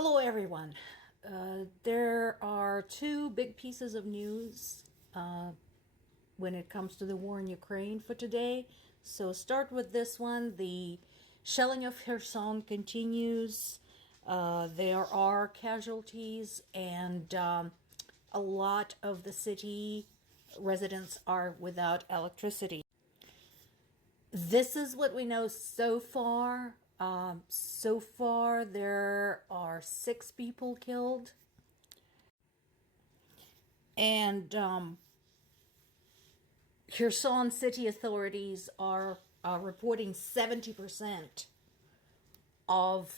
Hello, everyone. There are two big pieces of news when it comes to the war in Ukraine for today. So, start with this one. The shelling of Kherson continues. There are casualties, and a lot of the city residents are without electricity. This is what we know so far. There are 6 people killed, and Kherson city authorities are reporting 70% of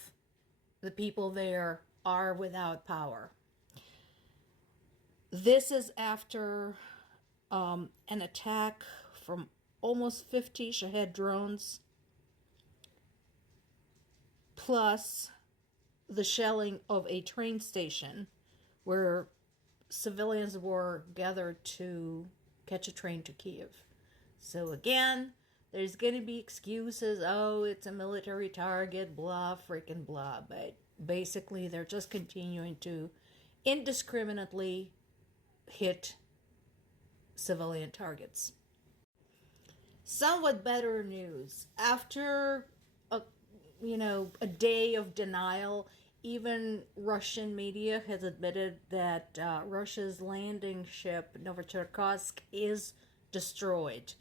the people there are without power. This is after an attack from almost 50 Shahed drones, plus the shelling of a train station where civilians were gathered to catch a train to Kiev. So again, there's going to be excuses. Oh, it's a military target, blah, freaking blah. But basically, they're just continuing to indiscriminately hit civilian targets. Somewhat better news. After a day of denial, even Russian media has admitted that Russia's landing ship Novocherkassk is destroyed.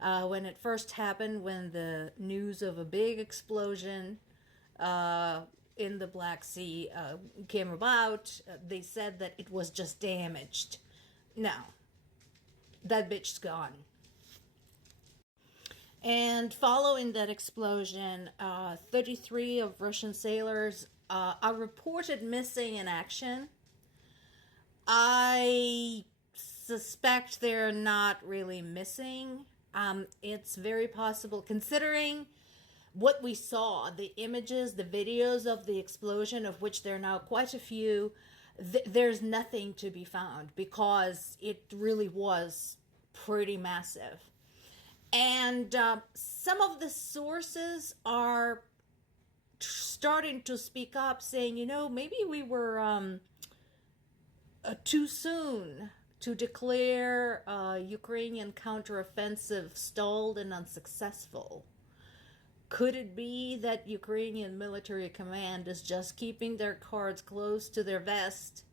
When it first happened, when the news of a big explosion in the Black Sea came about, they said that it was just damaged. Now, that bitch's gone. And following that explosion, 33 of Russian sailors are reported missing in action. I suspect they're not really missing. It's very possible, considering what we saw, the images, the videos of the explosion, of which there are now quite a few, there's nothing to be found because it really was pretty massive. And some of the sources are starting to speak up, saying, maybe we were too soon to declare Ukrainian counteroffensive stalled and unsuccessful. Could it be that Ukrainian military command is just keeping their cards close to their vest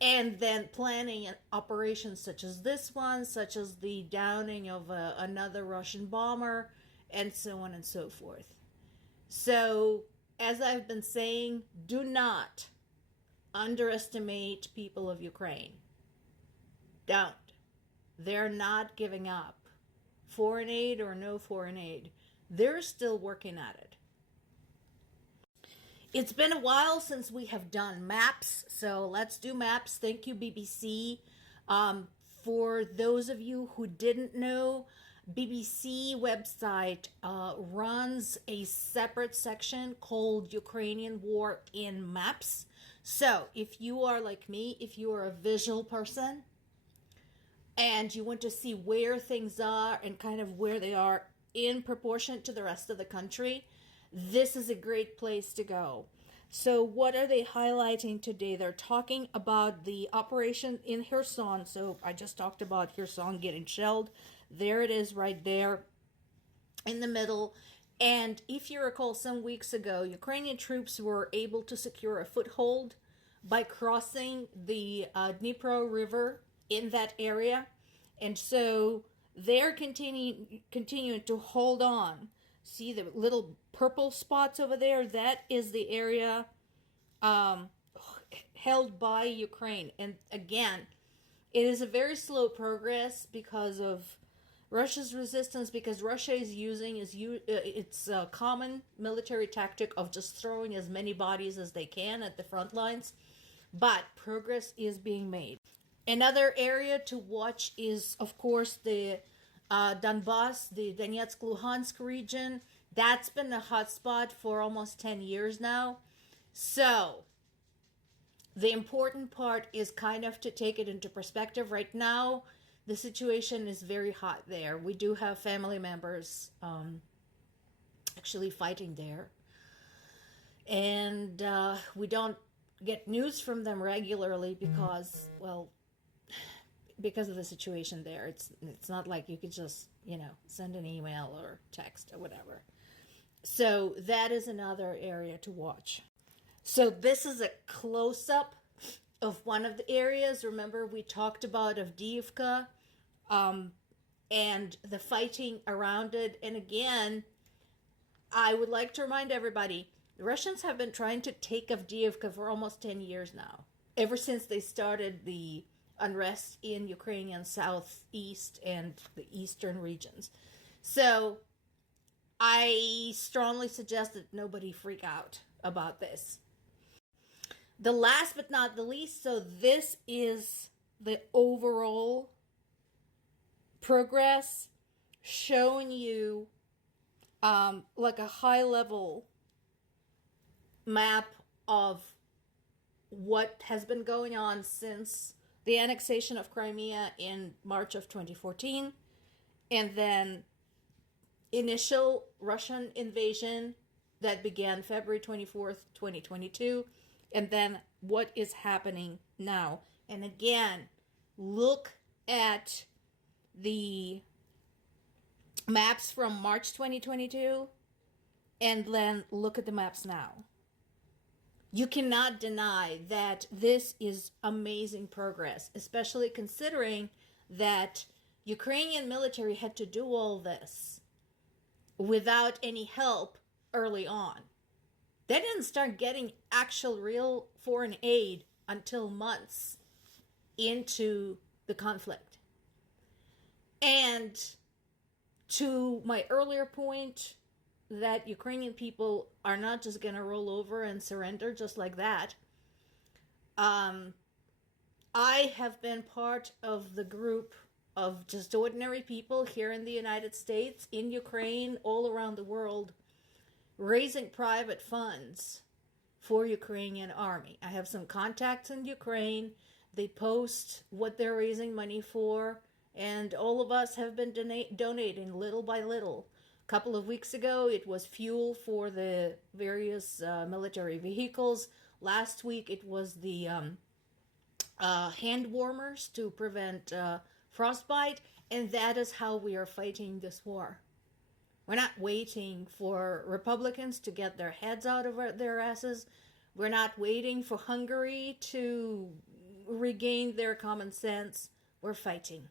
and then planning operations such as this one, such as the downing of another Russian bomber, and so on and so forth? So, as I've been saying, do not underestimate people of Ukraine. Don't. They're not giving up. Foreign aid or no foreign aid, they're still working at it. It's been a while since we have done maps, so let's do maps. Thank you, BBC. For those of you who didn't know, BBC website runs a separate section called Ukrainian War in Maps. So if you are like me, if you are a visual person, and you want to see where things are and kind of where they are in proportion to the rest of the country, this is a great place to go. So what are they highlighting today? They're talking about the operation in Kherson. So I just talked about Kherson getting shelled. There it is right there in the middle. And if you recall, some weeks ago, Ukrainian troops were able to secure a foothold by crossing the Dnipro River in that area. And so they're continuing to hold on. See the little purple spots over there? That is the area held by Ukraine. And again, it is a very slow progress because of Russia's resistance, because Russia is using its common military tactic of just throwing as many bodies as they can at the front lines. But progress is being made. Another area to watch is, of course, the Donbass, the Donetsk-Luhansk region. That's been a hotspot for almost 10 years now. So, the important part is kind of to take it into perspective. Right now, the situation is very hot there. We do have family members actually fighting there. And we don't get news from them regularly because, well, because of the situation there. It's not like you could just, send an email or text or whatever. So that is another area to watch. So this is a close-up of one of the areas. Remember, we talked about Avdiivka and the fighting around it. And again, I would like to remind everybody, the Russians have been trying to take Avdiivka for almost 10 years now, ever since they started the unrest in Ukrainian southeast and the eastern regions. So I strongly suggest that nobody freak out about this. The last but not the least, so this is the overall progress, showing you like a high level map of what has been going on since the annexation of Crimea in March of 2014, and then initial Russian invasion that began February 24th, 2022, and then what is happening now. And again, look at the maps from March 2022 and then look at the maps now. You cannot deny that this is amazing progress, especially considering that Ukrainian military had to do all this without any help early on. They didn't start getting actual real foreign aid until months into the conflict. And to my earlier point that Ukrainian people are not just going to roll over and surrender just like that, I have been part of the group of just ordinary people here in the United States, in Ukraine, all around the world, raising private funds for Ukrainian army. I have some contacts in Ukraine. They post what they're raising money for, and all of us have been donating little by little. A couple of weeks ago, it was fuel for the various military vehicles. Last week, it was the hand warmers to prevent frostbite, and that is how we are fighting this war. We're not waiting for Republicans to get their heads out of their asses. We're not waiting for Hungary to regain their common sense. We're fighting.